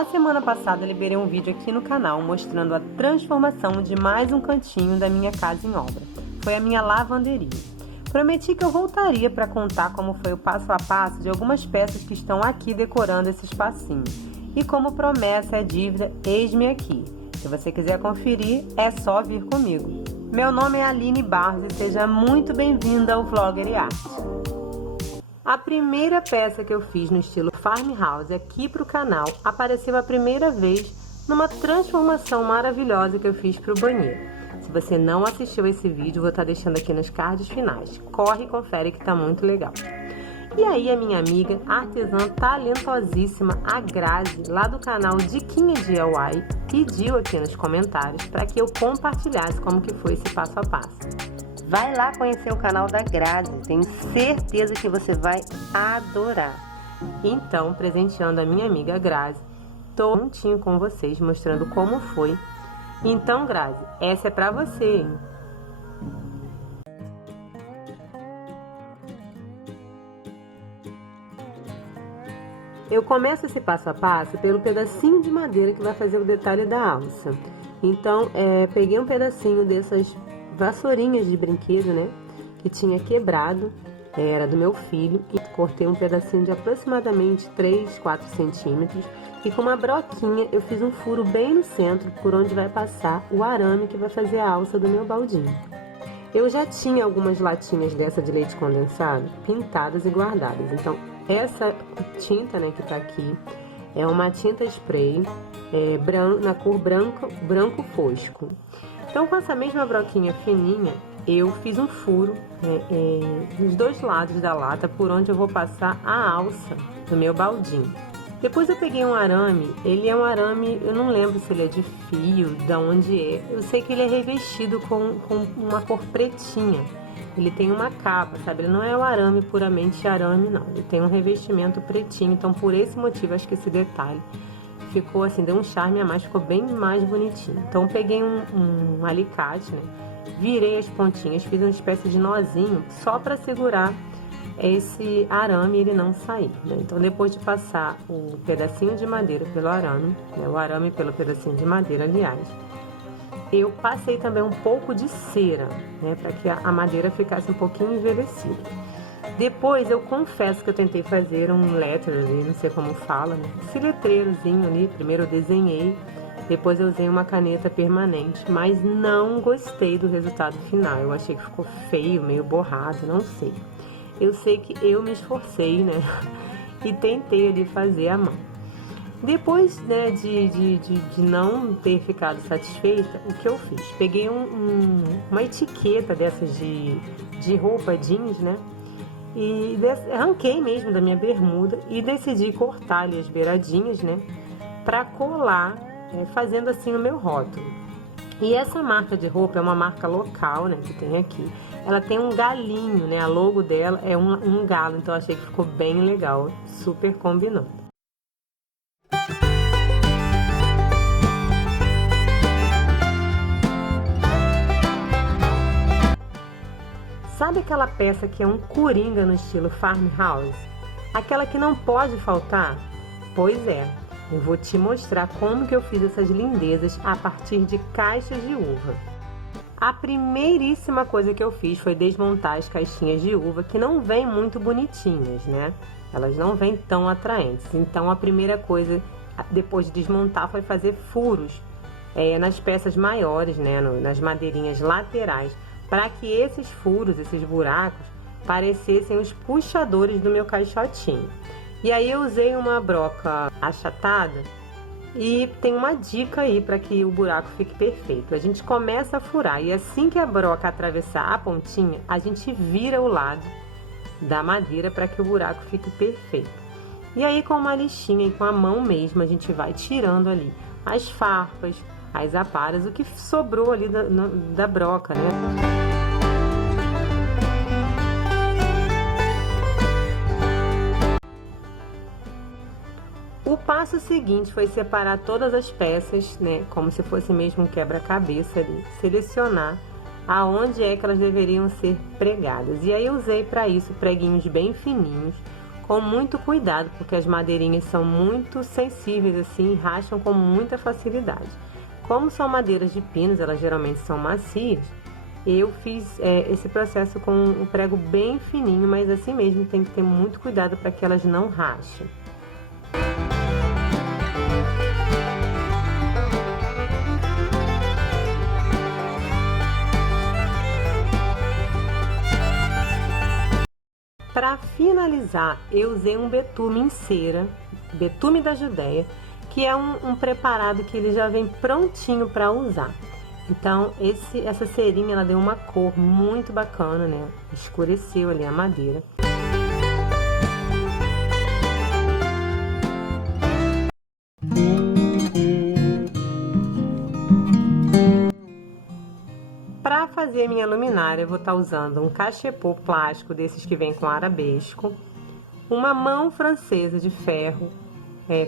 Na semana passada, liberei um vídeo aqui no canal mostrando a transformação de mais um cantinho da minha casa em obra. Foi a minha lavanderia. Prometi que eu voltaria para contar como foi o passo a passo de algumas peças que estão aqui decorando esse espacinho. E como promessa é dívida, eis-me aqui. Se você quiser conferir, é só vir comigo. Meu nome é Aline Barros e seja muito bem-vinda ao Vlogger e Arte. A primeira peça que eu fiz no estilo farmhouse aqui para o canal apareceu a primeira vez numa transformação maravilhosa que eu fiz para o banheiro. Se você não assistiu esse vídeo, vou estar deixando aqui nos cards finais. Corre e confere que tá muito legal. E aí a minha amiga artesã talentosíssima, a Grazi, lá do canal Diquinha DIY, pediu aqui nos comentários para que eu compartilhasse como que foi esse passo a passo. Vai lá conhecer o canal da Grazi, tenho certeza que você vai adorar. Então, presenteando a minha amiga Grazi, tô juntinho com vocês, mostrando como foi. Então, Grazi, essa é pra você, hein? Eu começo esse passo a passo pelo pedacinho de madeira que vai fazer o detalhe da alça. Então, peguei um pedacinho dessas vassourinhas de brinquedo, né, que tinha quebrado, era do meu filho, e cortei um pedacinho de aproximadamente 3, 4 centímetros, e com uma broquinha eu fiz um furo bem no centro, por onde vai passar o arame que vai fazer a alça do meu baldinho. Eu já tinha algumas latinhas dessa de leite condensado, pintadas e guardadas, então essa tinta, né, que tá aqui, é uma tinta spray, na cor branco fosco. Então, com essa mesma broquinha fininha, eu fiz um furo nos dois lados da lata, por onde eu vou passar a alça do meu baldinho. Depois eu peguei um arame, ele é um arame, eu não lembro se ele é de fio, de onde é. Eu sei que ele é revestido com uma cor pretinha. Ele tem uma capa, sabe? Ele não é o arame puramente arame, não. Ele tem um revestimento pretinho, então por esse motivo, acho que esse detalhe ficou assim, deu um charme a mais, ficou bem mais bonitinho. Então peguei um alicate, né? Virei as pontinhas, fiz uma espécie de nozinho só para segurar esse arame e ele não sair, né? Então depois de passar o pedacinho de madeira pelo arame, né? O arame pelo pedacinho de madeira, aliás, eu passei também um pouco de cera, né? Para que a madeira ficasse um pouquinho envelhecida. Depois eu confesso que eu tentei fazer um letter ali, não sei como fala, né? Esse letreirozinho ali, primeiro eu desenhei, depois eu usei uma caneta permanente, mas não gostei do resultado final. Eu achei que ficou feio, meio borrado, não sei. Eu sei que eu me esforcei, né? E tentei ali fazer à mão. Depois, né, de não ter ficado satisfeita, o que eu fiz? Peguei uma etiqueta dessas de roupa jeans, né? E arranquei mesmo da minha bermuda e decidi cortar ali as beiradinhas, né, para colar, fazendo assim o meu rótulo. E essa marca de roupa é uma marca local, né, que tem aqui. Ela tem um galinho, né, a logo dela é um galo, então eu achei que ficou bem legal, super combinou. Sabe aquela peça que é um coringa no estilo farmhouse? Aquela que não pode faltar? Pois é, eu vou te mostrar como que eu fiz essas lindezas a partir de caixas de uva. A primeiríssima coisa que eu fiz foi desmontar as caixinhas de uva, que não vêm muito bonitinhas, né? Elas não vêm tão atraentes. Então a primeira coisa, depois de desmontar, foi fazer furos nas peças maiores, né? Nas madeirinhas laterais, para que esses furos, esses buracos, parecessem os puxadores do meu caixotinho. E aí eu usei uma broca achatada e tem uma dica aí para que o buraco fique perfeito. A gente começa a furar e assim que a broca atravessar a pontinha, a gente vira o lado da madeira para que o buraco fique perfeito. E aí com uma lixinha e com a mão mesmo, a gente vai tirando ali as farpas, as aparas, o que sobrou ali da broca, né? O passo seguinte foi separar todas as peças, né, como se fosse mesmo um quebra-cabeça ali, selecionar aonde é que elas deveriam ser pregadas. E aí eu usei para isso preguinhos bem fininhos, com muito cuidado, porque as madeirinhas são muito sensíveis assim, racham com muita facilidade. Como são madeiras de pinos, elas geralmente são macias, eu fiz esse processo com um prego bem fininho, mas assim mesmo tem que ter muito cuidado para que elas não rachem. Para finalizar, eu usei um betume em cera, betume da Judéia, que é um preparado que ele já vem prontinho para usar. Então, essa cerinha, ela deu uma cor muito bacana, né? Escureceu ali a madeira. Para fazer minha luminária, eu vou estar usando um cachepô plástico desses que vem com arabesco, uma mão francesa de ferro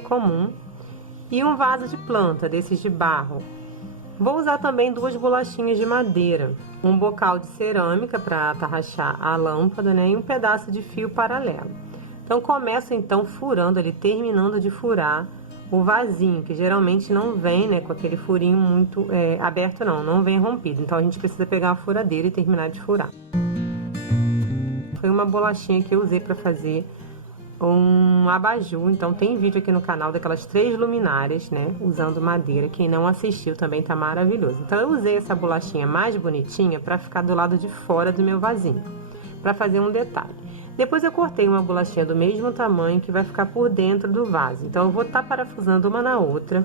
comum e um vaso de planta desses de barro. Vou usar também 2 bolachinhas de madeira, um bocal de cerâmica para atarrachar a lâmpada, né, e um pedaço de fio paralelo. Então começo então furando ali, terminando de furar o vasinho, que geralmente não vem, né, com aquele furinho muito aberto, não vem rompido. Então a gente precisa pegar a furadeira e terminar de furar. Foi uma bolachinha que eu usei para fazer um abajur, então tem vídeo aqui no canal daquelas 3 luminárias, né, usando madeira. Quem não assistiu também tá maravilhoso. Então eu usei essa bolachinha mais bonitinha para ficar do lado de fora do meu vasinho, para fazer um detalhe. Depois eu cortei uma bolachinha do mesmo tamanho que vai ficar por dentro do vaso. Então eu vou estar parafusando uma na outra.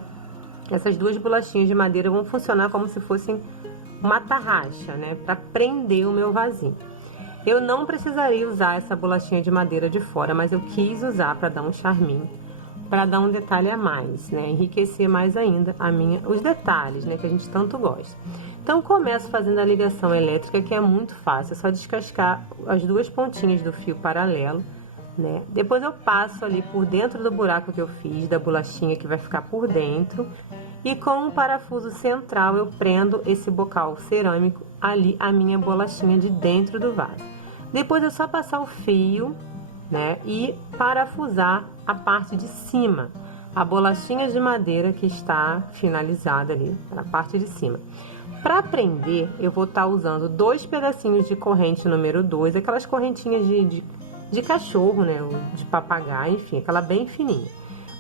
Essas 2 bolachinhas de madeira vão funcionar como se fossem uma tarraxa, né, para prender o meu vasinho. Eu não precisaria usar essa bolachinha de madeira de fora, mas eu quis usar para dar um charminho, para dar um detalhe a mais, né? Enriquecer mais ainda os detalhes, né? Que a gente tanto gosta. Então, começo fazendo a ligação elétrica, que é muito fácil. É só descascar as 2 pontinhas do fio paralelo, né? Depois eu passo ali por dentro do buraco que eu fiz, da bolachinha que vai ficar por dentro. E com um parafuso central eu prendo esse bocal cerâmico ali, a minha bolachinha de dentro do vaso. Depois é só passar o fio, né, e parafusar a parte de cima, a bolachinha de madeira que está finalizada ali, na parte de cima. Para prender, eu vou estar usando 2 pedacinhos de corrente número 2, aquelas correntinhas de cachorro, né, de papagaio, enfim, aquela bem fininha.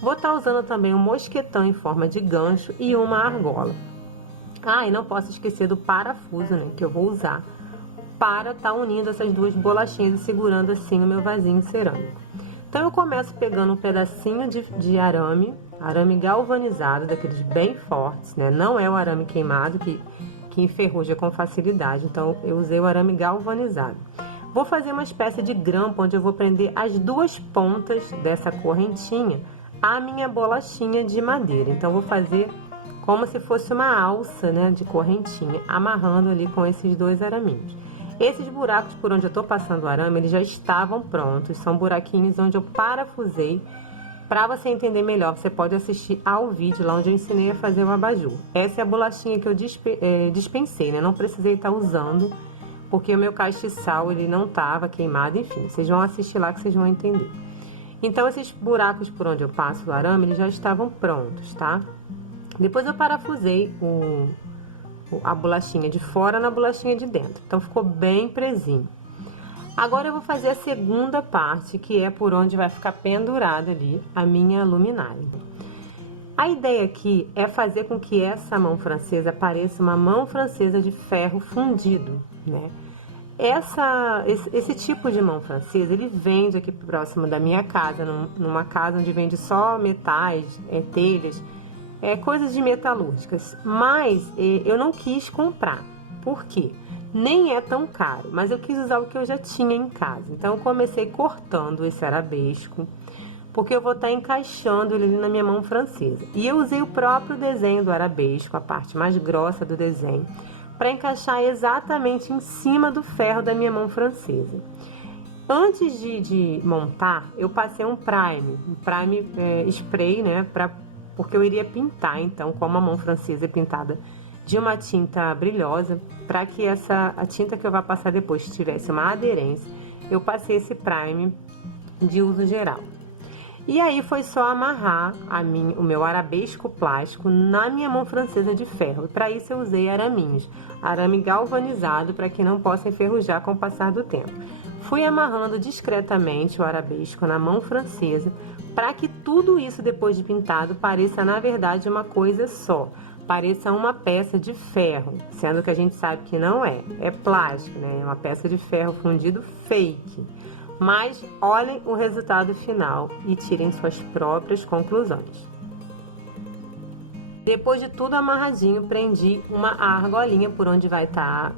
Vou estar usando também um mosquetão em forma de gancho e uma argola. Ah, e não posso esquecer do parafuso, né, que eu vou usar para estar unindo essas 2 bolachinhas e segurando assim o meu vasinho cerâmico. Então eu começo pegando um pedacinho de arame galvanizado, daqueles bem fortes, né? Não é o arame queimado que enferruja com facilidade, então eu usei o arame galvanizado. Vou fazer uma espécie de grampo onde eu vou prender as 2 pontas dessa correntinha à minha bolachinha de madeira. Então vou fazer como se fosse uma alça, né, de correntinha, amarrando ali com esses 2 araminhos. Esses buracos por onde eu tô passando o arame, eles já estavam prontos, são buraquinhos onde eu parafusei. Para você entender melhor, você pode assistir ao vídeo lá onde eu ensinei a fazer o abajur. Essa é a bolachinha que eu dispensei, né? Não precisei estar usando, porque o meu castiçal ele não estava queimado, enfim. Vocês vão assistir lá que vocês vão entender. Então, esses buracos por onde eu passo o arame, eles já estavam prontos, tá? Depois eu parafusei a bolachinha de fora na bolachinha de dentro. Então, ficou bem presinho. Agora eu vou fazer a segunda parte, que é por onde vai ficar pendurada ali a minha luminária. A ideia aqui é fazer com que essa mão francesa pareça uma mão francesa de ferro fundido, né? Esse tipo de mão francesa, ele vende aqui próximo da minha casa, numa casa onde vende só metais, telhas, coisas de metalúrgicas. Mas eu não quis comprar. Por quê? Nem é tão caro, mas eu quis usar o que eu já tinha em casa. Então eu comecei cortando esse arabesco, porque eu vou estar encaixando ele na minha mão francesa. E eu usei o próprio desenho do arabesco, a parte mais grossa do desenho, para encaixar exatamente em cima do ferro da minha mão francesa. Antes de montar, eu passei um prime spray, né, porque eu iria pintar. Então, como a mão francesa é pintada de uma tinta brilhosa, para que a tinta que eu vou passar depois tivesse uma aderência, eu passei esse prime de uso geral. E aí foi só amarrar o meu arabesco plástico na minha mão francesa de ferro. E para isso eu usei araminhos, arame galvanizado para que não possa enferrujar com o passar do tempo. Fui amarrando discretamente o arabesco na mão francesa para que tudo isso depois de pintado pareça na verdade uma coisa só. Pareça uma peça de ferro, sendo que a gente sabe que não é plástico, né? É uma peça de ferro fundido fake. Mas olhem o resultado final e tirem suas próprias conclusões. Depois de tudo amarradinho, prendi uma argolinha por onde vai estar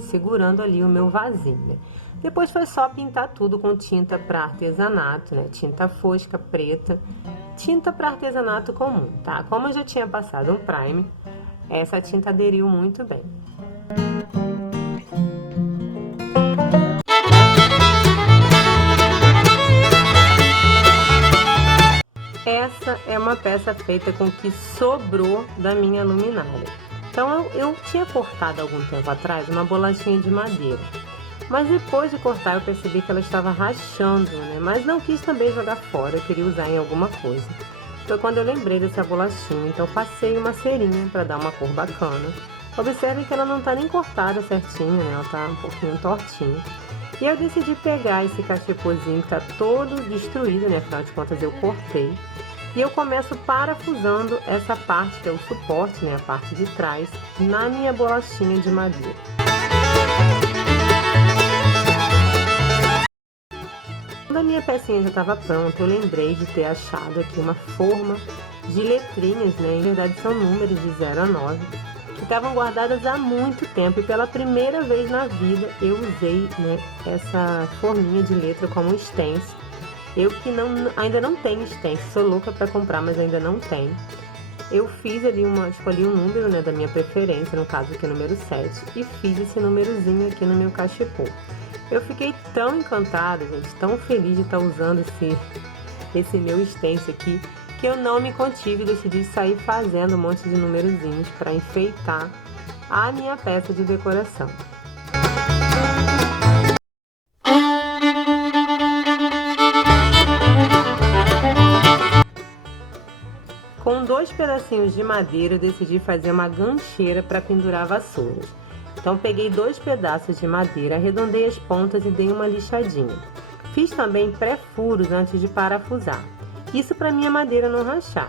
segurando ali o meu vasinho, né? Depois foi só pintar tudo com tinta para artesanato, né? Tinta fosca, preta, tinta para artesanato comum, tá? Como eu já tinha passado um primer, essa tinta aderiu muito bem. Essa é uma peça feita com o que sobrou da minha luminária. Então eu tinha cortado algum tempo atrás uma bolachinha de madeira, mas depois de cortar eu percebi que ela estava rachando, né? Mas não quis também jogar fora, eu queria usar em alguma coisa. Foi quando eu lembrei dessa bolachinha, então passei uma cerinha para dar uma cor bacana. Observe que ela não está nem cortada certinho, né? Ela está um pouquinho tortinha. E eu decidi pegar esse cachepozinho que está todo destruído, né? Afinal de contas eu cortei. E eu começo parafusando essa parte, que é o suporte, né? A parte de trás, na minha bolachinha de madeira. Quando a minha pecinha já estava pronta, eu lembrei de ter achado aqui uma forma de letrinhas, né? Em verdade são números de 0 a 9. Que estavam guardadas há muito tempo e pela primeira vez na vida eu usei, né, essa forminha de letra como stencil. Eu que ainda não tenho stencil, sou louca para comprar, mas ainda não tenho. Eu fiz ali escolhi um número, né, da minha preferência, no caso aqui número 7, e fiz esse númerozinho aqui no meu cachepô. Eu fiquei tão encantada, gente, tão feliz de estar usando esse meu stencil aqui, que eu não me contive e decidi sair fazendo um monte de numerozinhos para enfeitar a minha peça de decoração. Com 2 pedacinhos de madeira eu decidi fazer uma gancheira para pendurar vassouras. Então peguei 2 pedaços de madeira, arredondei as pontas e dei uma lixadinha. Fiz também pré-furos antes de parafusar. Isso para minha madeira não rachar.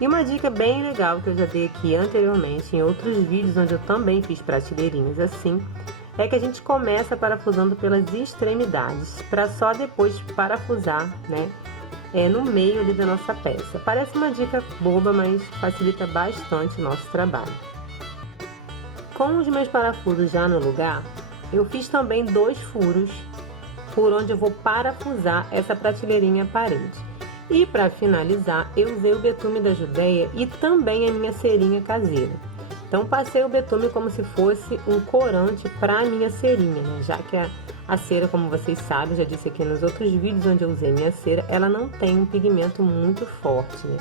E uma dica bem legal que eu já dei aqui anteriormente em outros vídeos onde eu também fiz prateleirinhas assim, é que a gente começa parafusando pelas extremidades, para só depois parafusar, né, no meio ali da nossa peça. Parece uma dica boba, mas facilita bastante o nosso trabalho. Com os meus parafusos já no lugar, eu fiz também 2 furos por onde eu vou parafusar essa prateleirinha à parede. E para finalizar, eu usei o betume da Judeia e também a minha cerinha caseira. Então passei o betume como se fosse um corante para a minha cerinha, né? Já que a cera, como vocês sabem, já disse aqui nos outros vídeos onde eu usei minha cera, ela não tem um pigmento muito forte, né?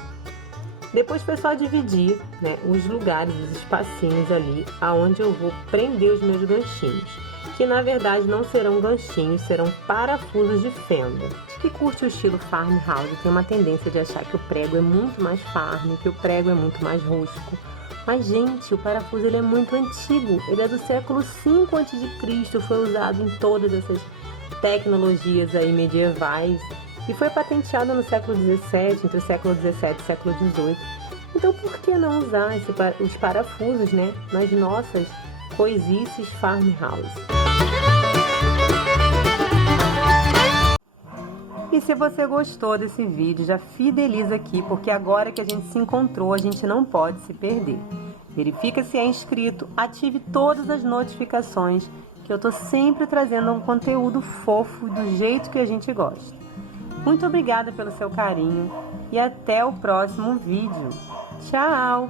Depois foi só dividir, né, os lugares, os espacinhos ali, aonde eu vou prender os meus ganchinhos. Que na verdade não serão ganchinhos, serão parafusos de fenda. Que curte o estilo farmhouse tem uma tendência de achar que o prego é muito mais farm, que o prego é muito mais rústico. Mas gente, o parafuso ele é muito antigo, ele é do século V a.C., foi usado em todas essas tecnologias aí medievais e foi patenteado no século XVII, entre o século XVII e o século XVIII. Então por que não usar os parafusos, né, nas nossas coisices farmhouse? E se você gostou desse vídeo, já fideliza aqui, porque agora que a gente se encontrou, a gente não pode se perder. Verifica se é inscrito, ative todas as notificações, que eu tô sempre trazendo um conteúdo fofo do jeito que a gente gosta. Muito obrigada pelo seu carinho e até o próximo vídeo. Tchau!